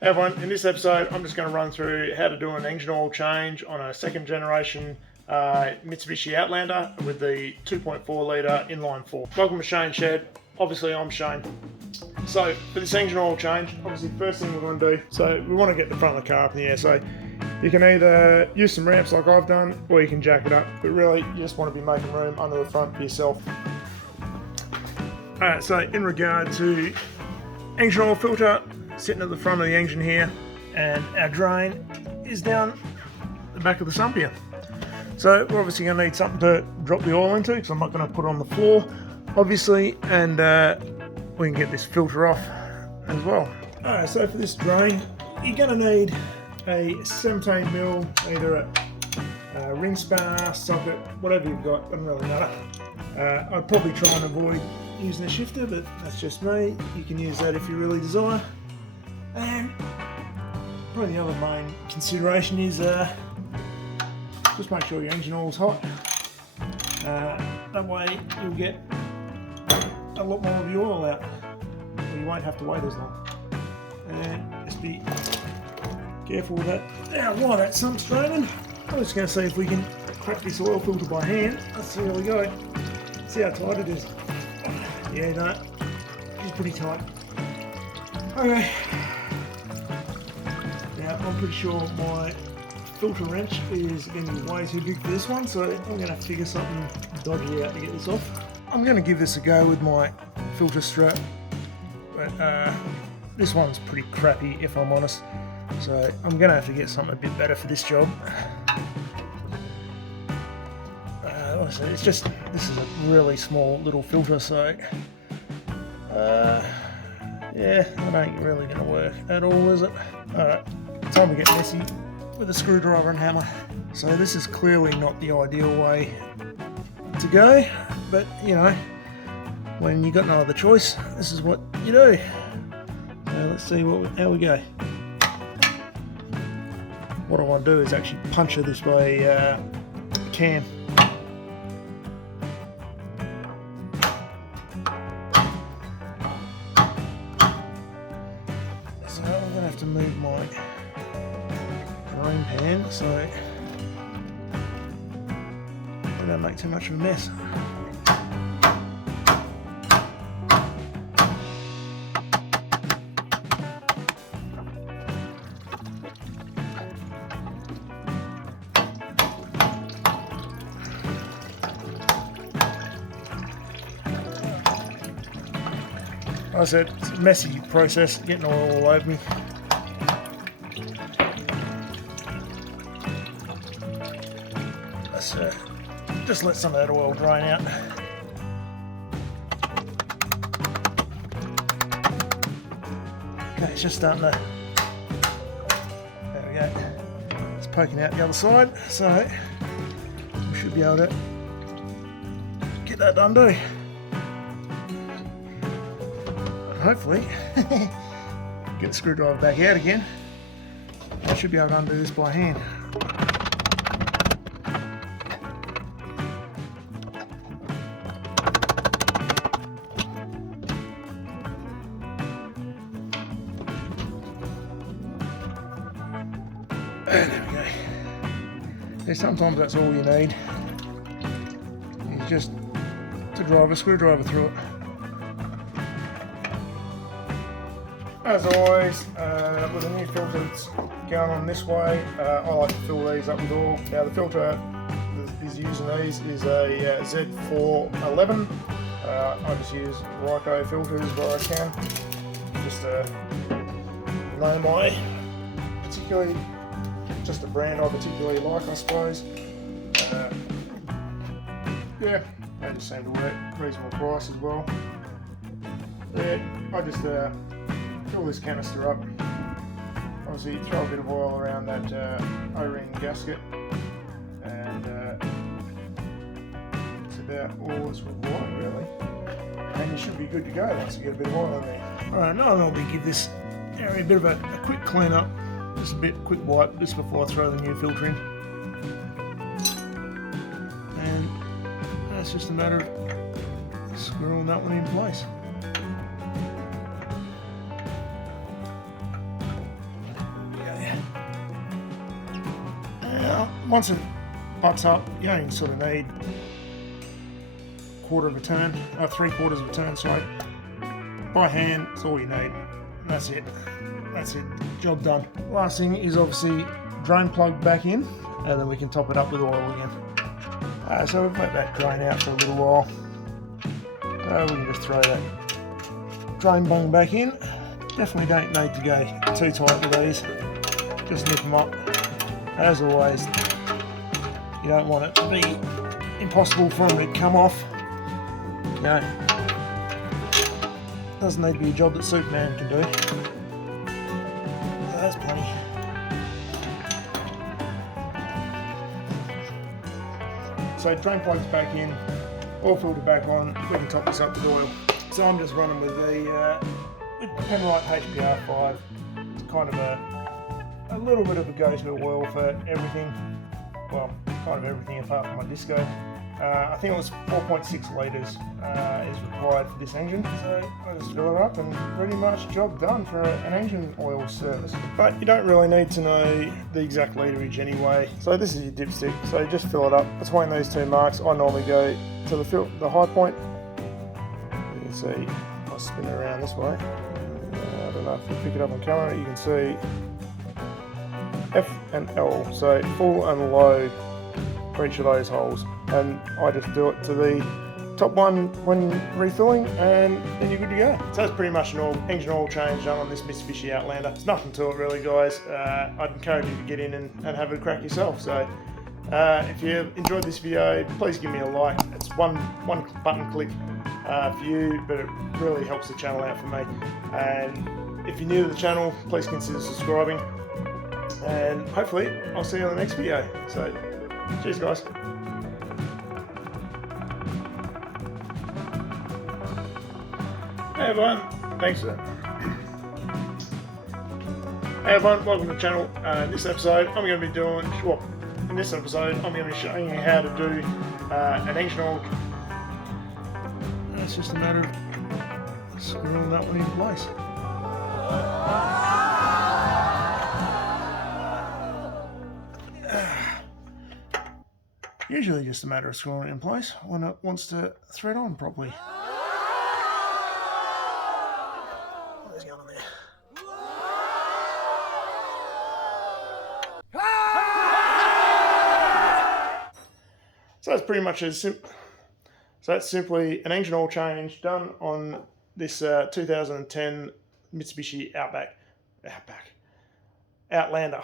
Hey everyone, in this episode I'm just going to run through how to do an engine oil change on a second generation Mitsubishi Outlander with the 2.4 litre inline 4. Welcome to Shane's Shed. Obviously I'm Shane. So for this engine oil change, obviously the first thing we're going to do, so we want to get the front of the car up in the air. So you can either use some ramps like I've done, or you can jack it up, but really you just want to be making room under the front for yourself. Alright, so in regard to engine oil filter, sitting at the front of the engine here, and our drain is down the back of the sump here. So we're obviously going to need something to drop the oil into, because I'm not going to put it on the floor, obviously, and we can get this filter off as well. Alright, so for this drain, you're going to need a 17mm, either a ring spar, socket, whatever you've got, doesn't really matter. I'd probably try and avoid using a shifter, but that's just me. You can use that if you really desire. And probably the other main consideration is just make sure your engine oil is hot. That way you'll get a lot more of your oil out, or you won't have to wait as long. And just be careful with that. Now while that sump's draining, I'm just going to see if we can crack this oil filter by hand. Let's see how we go. See how tight it is. Yeah, no, it's pretty tight. Okay. Now, I'm pretty sure my filter wrench is going to be way too big for this one, so I'm going to figure something dodgy out to get this off. I'm going to give this a go with my filter strap, but this one's pretty crappy if I'm honest, so I'm going to have to get something a bit better for this job. Honestly, it's just, this is a really small little filter, so yeah, that ain't really going to work at all, is it? Alright. Time to get messy with a screwdriver and hammer. So this is clearly not the ideal way to go, but you know, when you got no other choice, this is what you do. Let's see how we go. What I want to do is actually puncture this by a cam. So I'm going to have to move my drain pan so I don't make too much of a mess. Like I said, it's a messy process, getting oil all over me. Let's just let some of that oil drain out. Okay, it's just starting to, there we go. It's poking out the other side, so we should be able to get that done too. Hopefully, get the screwdriver back out again. I should be able to undo this by hand. And there we go. Yeah, sometimes that's all you need, is just to drive a screwdriver through it. As always, with a new filter that's going on this way, I like to fill these up with oil. Now the filter that is using these is a Z411. I just use Ryco filters where I can. Just name I particularly, just a brand I particularly like, I suppose. Yeah, they just seem to work. Reasonable price as well. Yeah, I just fill this canister up. Obviously throw a bit of oil around that O-ring gasket, and it's about all that's required really. And you should be good to go once you get a bit of oil in there. Alright, now I'll give this area a bit of a quick clean up. Just a quick wipe just before I throw the new filter in. And that's just a matter of screwing that one in place. once it butts up, you only sort of need quarter of a turn, 3/4 of a turn, sorry. By hand, that's all you need. And that's it. That's it. Job done. Last thing is obviously drain plug back in, and then we can top it up with oil again. So we've let that drain out for a little while. We can just throw that drain bung back in. Definitely don't need to go too tight with these. Just nip them up. As always, you don't want it to be impossible for them to come off. You know, doesn't need to be a job that Superman can do. That's plenty. So drain plugs back in, oil filter back on, we can top this up with oil. So I'm just running with the Penrite HPR5. It's kind of a little bit of a go-to oil for everything. Well, kind of everything apart from my disco. I think it was 4.6 litres is required for this engine, so I just fill it up and pretty much job done for an engine oil service. But you don't really need to know the exact literage anyway. So this is your dipstick, so you just fill it up between these two marks. I normally go to the high point. You can see I spin it around this way. I don't know if you pick it up on camera, you can see F and L, so full and low for each of those holes, and I just do it to the top one when refilling, and then you're good to go. So that's pretty much an engine oil change done on this Mitsubishi Outlander. There's nothing to it really, guys. I'd encourage you to get in and have a crack yourself. So if you enjoyed this video, please give me a like. It's one button click for you, but it really helps the channel out for me. And if you're new to the channel, please consider subscribing, and hopefully I'll see you on the next video. So cheers, guys. Hey everyone, thanks for that. Hey everyone, welcome to the channel. In this episode, I'm going to be showing you how to do an engine oil. It's just a matter of screwing that one in place. Usually just a matter of screwing it in place when it wants to thread on properly. What's going on there? So that's pretty much as simple. So that's simply an engine oil change done on this 2010 Mitsubishi Outlander.